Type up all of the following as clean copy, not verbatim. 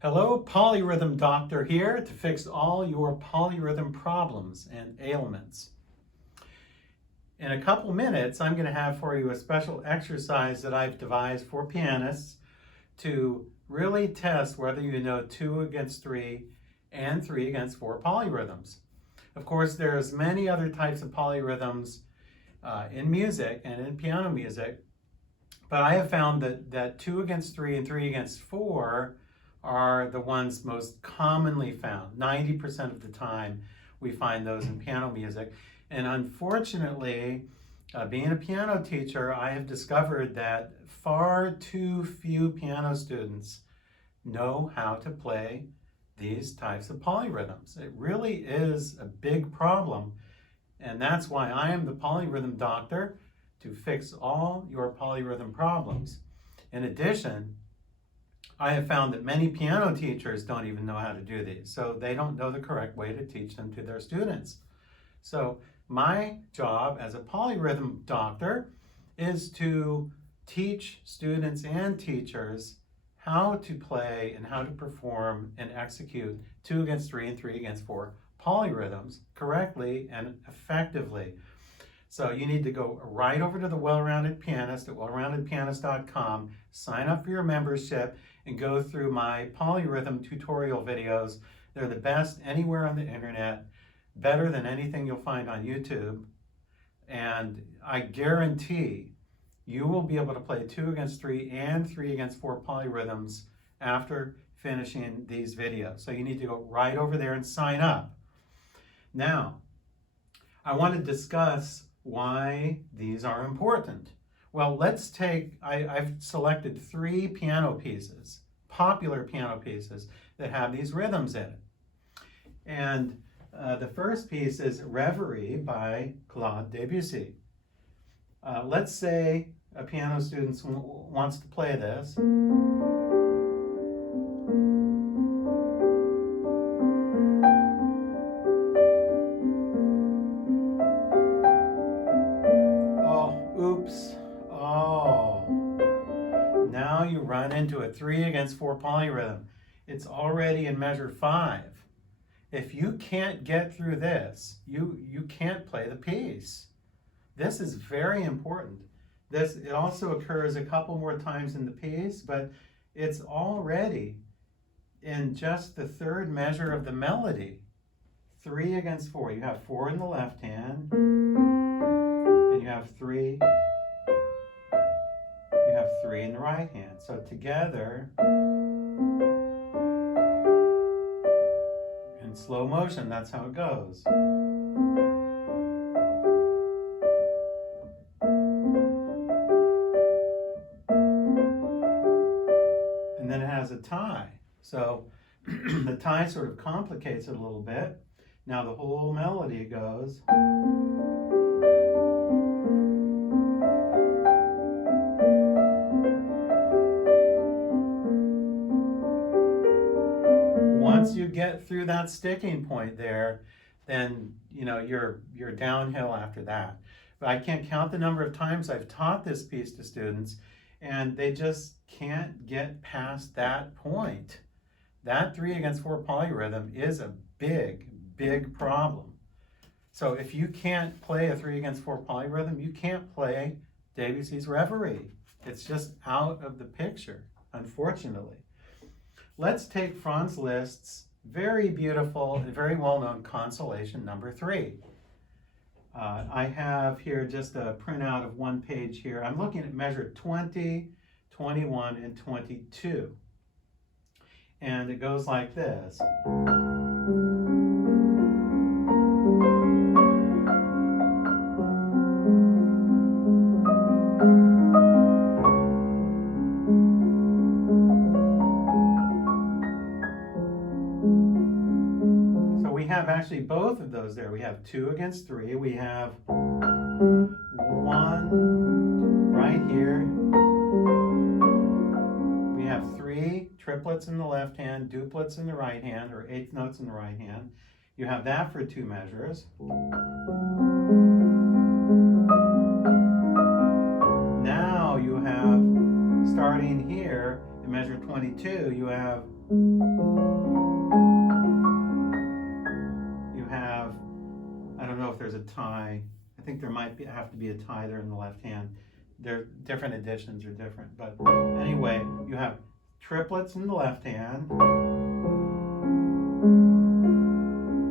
Hello, Polyrhythm Doctor here to fix all your polyrhythm problems and ailments. In a couple minutes, I'm going to have for you a special exercise that I've devised for pianists to really test whether you know 2 against 3 and 3 against 4 polyrhythms. Of course, there's many other types of polyrhythms in music and in piano music, but I have found that 2 against 3 and 3 against 4 are the ones most commonly found. 90% of the time we find those in piano music. And unfortunately, being a piano teacher, I have discovered that far too few piano students know how to play these types of polyrhythms. It really is a big problem. And that's why I am the polyrhythm doctor, to fix all your polyrhythm problems. In addition, I have found that many piano teachers don't even know how to do these, so they don't know the correct way to teach them to their students. So my job as a polyrhythm doctor is to teach students and teachers how to play and how to perform and execute 2 against 3 and 3 against 4 polyrhythms correctly and effectively. So you need to go right over to the Well-Rounded Pianist at wellroundedpianist.com, sign up for your membership, and go through my polyrhythm tutorial videos. They're the best anywhere on the internet, better than anything you'll find on YouTube. And I guarantee you will be able to play 2 against 3 and 3 against 4 polyrhythms after finishing these videos. So you need to go right over there and sign up. Now, I want to discuss why these are important. Well, let's take, I've selected 3 piano pieces, popular piano pieces, that have these rhythms in it. And the first piece is Reverie by Claude Debussy. Let's say a piano student wants to play this. Oops. Oh. Now you run into a 3 against 4 polyrhythm. It's already in measure 5. If you can't get through this, you can't play the piece. This is very important. It also occurs a couple more times in the piece, but it's already in just the 3rd measure of the melody. 3 against 4. You have 4 in the left hand, and you have 3. You have 3 in the right hand. So together, in slow motion, that's how it goes. And then it has a tie. So the tie sort of complicates it a little bit. Now the whole melody goes. Once you get through that sticking point there, then you're downhill after that. But I can't count the number of times I've taught this piece to students, and they just can't get past that point. That 3 against 4 polyrhythm is a big, big problem. So if you can't play a 3 against 4 polyrhythm, you can't play Debussy's Reverie. It's just out of the picture, unfortunately. Let's take Franz Liszt's very beautiful and very well-known Consolation number 3. I have here just a printout of one page here. I'm looking at measure 20, 21, and 22. And it goes like this. Actually both of those there. We have 2 against 3. We have 1 right here. We have 3 triplets in the left hand, duplets in the right hand, or 8th notes in the right hand. You have that for 2 measures. Now you have, starting here, In measure 22, you have, I don't know if there's a tie. I think there might have to be a tie there in the left hand. Their different editions are different, but anyway, you have triplets in the left hand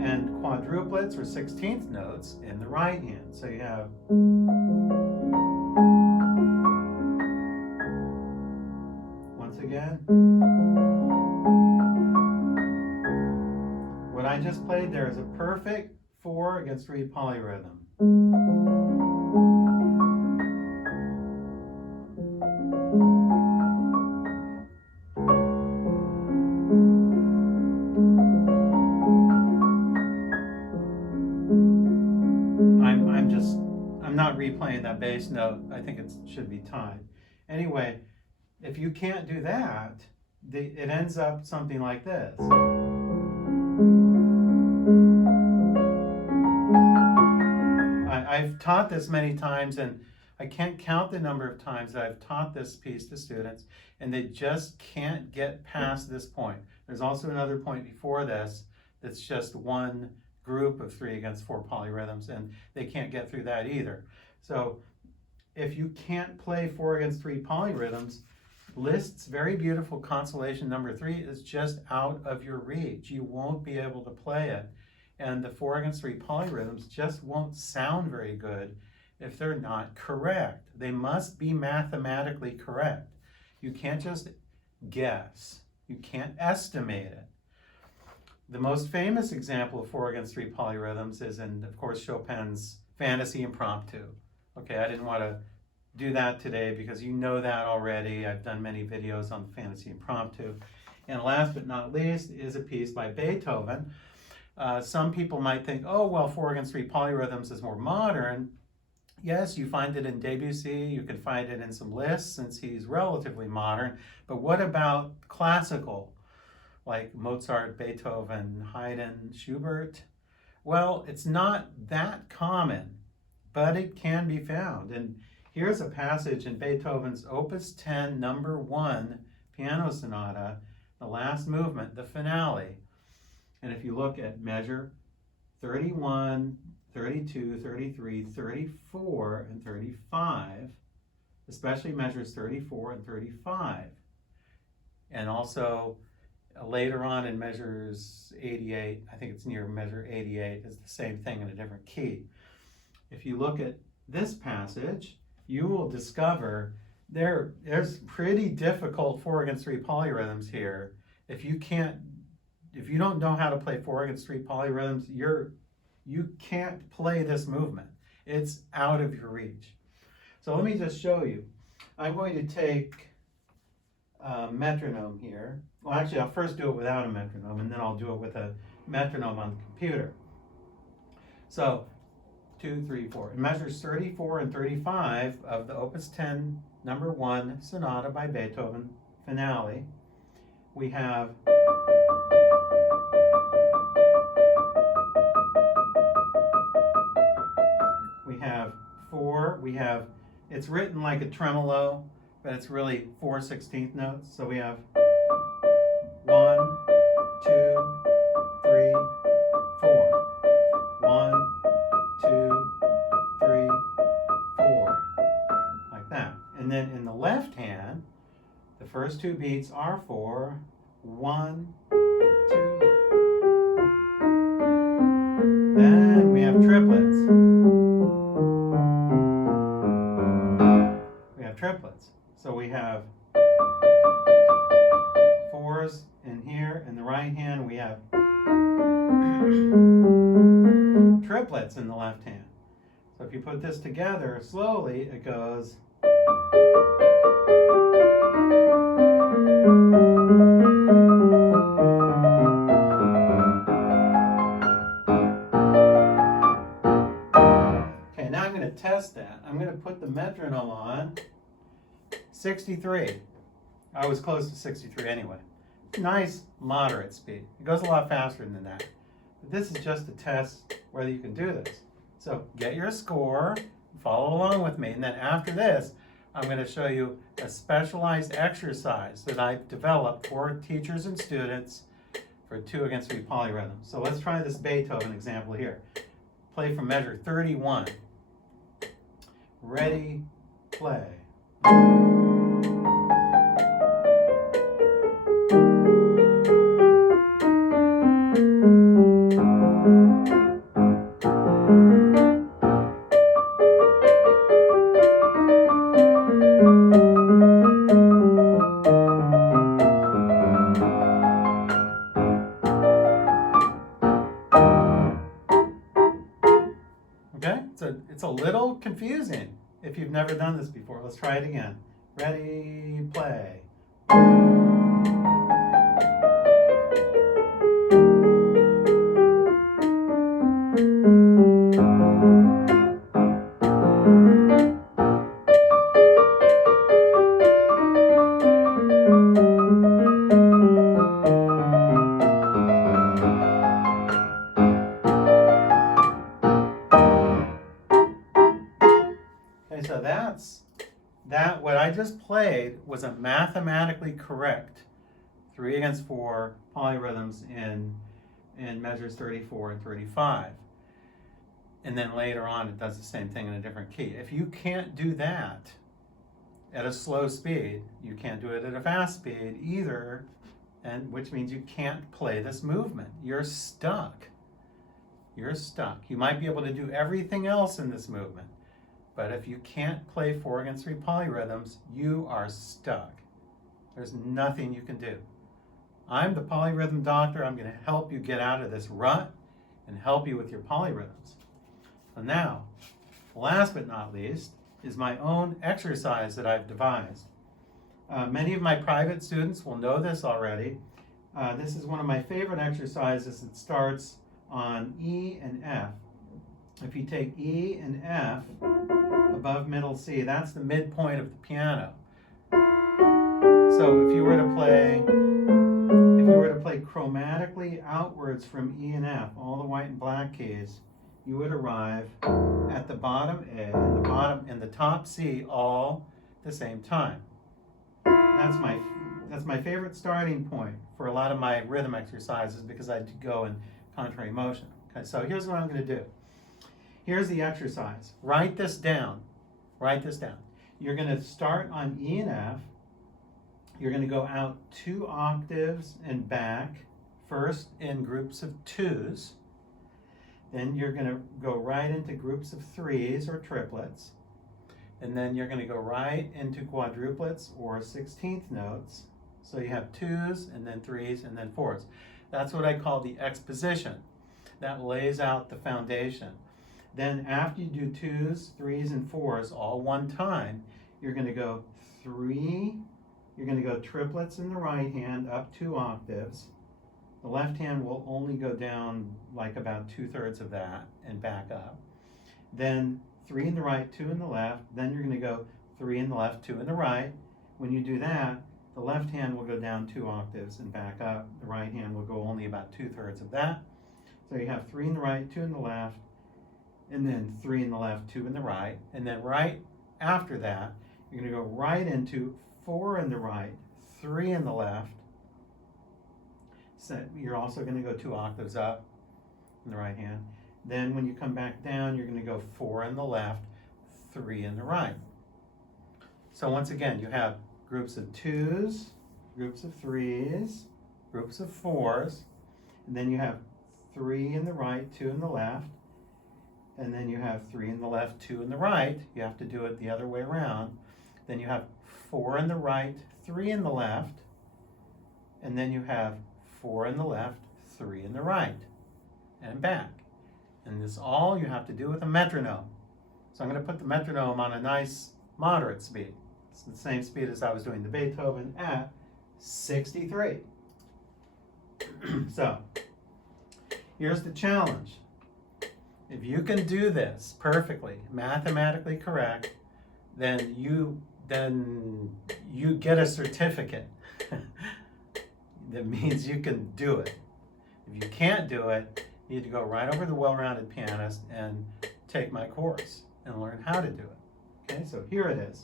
and quadruplets or 16th notes in the right hand. So you have once again what I just played there is a perfect 4 against 3 polyrhythm. I'm not replaying that bass note. I think it should be tied. Anyway, if you can't do that, it ends up something like this. I've taught this many times, and I can't count the number of times that I've taught this piece to students, and they just can't get past this point. There's also another point before this that's just one group of 3 against 4 polyrhythms, and they can't get through that either. So if you can't play 4 against 3 polyrhythms, Liszt's very beautiful Consolation number 3 is just out of your reach. You won't be able to play it. And the 4 against 3 polyrhythms just won't sound very good if they're not correct. They must be mathematically correct. You can't just guess. You can't estimate it. The most famous example of 4 against 3 polyrhythms is in, of course, Chopin's Fantasy Impromptu. Okay, I didn't want to do that today because you know that already. I've done many videos on the Fantasy Impromptu. And last but not least is a piece by Beethoven. Some people might think, oh, well, 4 against 3 polyrhythms is more modern. Yes, you find it in Debussy. You can find it in some Liszt since he's relatively modern. But what about classical, like Mozart, Beethoven, Haydn, Schubert? Well, it's not that common, but it can be found. And here's a passage in Beethoven's Opus 10, number 1, Piano Sonata, the last movement, the finale. And if you look at measure 31, 32, 33, 34, and 35, especially measures 34 and 35, and also later on in measures 88, I think it's near measure 88, is the same thing in a different key. If you look at this passage, you will discover there's pretty difficult 4 against 3 polyrhythms here. If you don't know how to play 4 against 3 polyrhythms, you can't play this movement. It's out of your reach. So let me just show you. I'm going to take a metronome here. Well, actually, I'll first do it without a metronome, and then I'll do it with a metronome on the computer. So 2, 3, 4. In measures 34 and 35 of the Opus 10, number 1 Sonata by Beethoven, finale, we have it's written like a tremolo, but it's really 4 16th notes. So we have 1, 2, 3, 4. 1, 2, 3, 4. Like that. And then in the left hand, the first 2 beats are 4. 1, 2. Then we have triplets. So we have 4s in here. In the right hand, we have triplets in the left hand. So if you put this together slowly, it goes. Okay, now I'm going to test that. I'm going to put the metronome on. 63. I was close to 63 anyway. Nice moderate speed. It goes a lot faster than that. But this is just to test whether you can do this. So get your score, follow along with me, and then after this, I'm going to show you a specialized exercise that I've developed for teachers and students for 2 against 3 polyrhythms. So let's try this Beethoven example here. Play from measure 31. Ready, play. Okay, so it's a little confusing if you've never done this before. Let's try it again. Ready, play. Okay, so what I just played was a mathematically correct 3 against 4 polyrhythms in measures 34 and 35. And then later on it does the same thing in a different key. If you can't do that at a slow speed, you can't do it at a fast speed either, and which means you can't play this movement. You're stuck. You're stuck. You might be able to do everything else in this movement, but if you can't play 4 against 3 polyrhythms, you are stuck. There's nothing you can do. I'm the polyrhythm doctor. I'm going to help you get out of this rut and help you with your polyrhythms. So now, last but not least, is my own exercise that I've devised. Many of my private students will know this already. This is one of my favorite exercises. It starts on E and F. If you take E and F above middle C, that's the midpoint of the piano. So if you were to play chromatically outwards from E and F, all the white and black keys, you would arrive at the bottom A and the top C all at the same time. That's my favorite starting point for a lot of my rhythm exercises because I go in contrary motion. Okay, so here's what I'm going to do. Here's the exercise. Write this down. Write this down. You're going to start on E and F. You're going to go out 2 octaves and back, first in groups of 2s. Then you're going to go right into groups of 3s or triplets. And then you're going to go right into quadruplets or 16th notes. So you have 2s and then 3s and then 4s. That's what I call the exposition. That lays out the foundation. Then after you do 2s, 3s, and 4s all one time, you're going to go 3, you're going to go triplets in the right hand up 2 octaves. The left hand will only go down like about 2/3 of that and back up. Then 3 in the right, 2 in the left. Then you're going to go 3 in the left, 2 in the right. When you do that, the left hand will go down 2 octaves and back up. The right hand will go only about 2/3 of that. So you have 3 in the right, 2 in the left, and then 3 in the left, 2 in the right. And then right after that, you're going to go right into 4 in the right, 3 in the left. So you're also going to go 2 octaves up in the right hand. Then when you come back down, you're going to go 4 in the left, 3 in the right. So once again, you have groups of 2s, groups of 3s, groups of 4s, and then you have 3 in the right, 2 in the left, and then you have 3 in the left, 2 in the right. You have to do it the other way around. Then you have 4 in the right, 3 in the left, and then you have 4 in the left, 3 in the right, and back. And this all you have to do with a metronome. So I'm going to put the metronome on a nice moderate speed. It's the same speed as I was doing the Beethoven at 63. So here's the challenge. If you can do this perfectly, mathematically correct, then you get a certificate. That means you can do it. If you can't do it, you need to go right over to the Well-Rounded Pianist and take my course and learn how to do it. Okay, so here it is.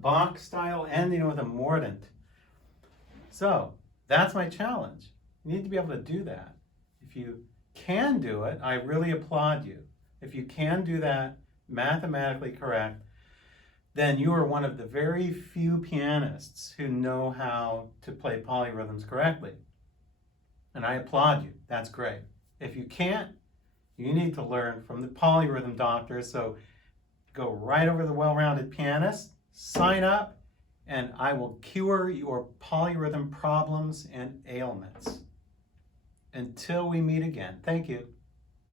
Bach style ending with a mordent. So that's my challenge. You need to be able to do that. If you can do it, I really applaud you. If you can do that mathematically correct, then you are one of the very few pianists who know how to play polyrhythms correctly. And I applaud you. That's great. If you can't, you need to learn from the polyrhythm doctor. So go right over to the Well-Rounded Pianist, sign up, and I will cure your polyrhythm problems and ailments. Until we meet again, thank you.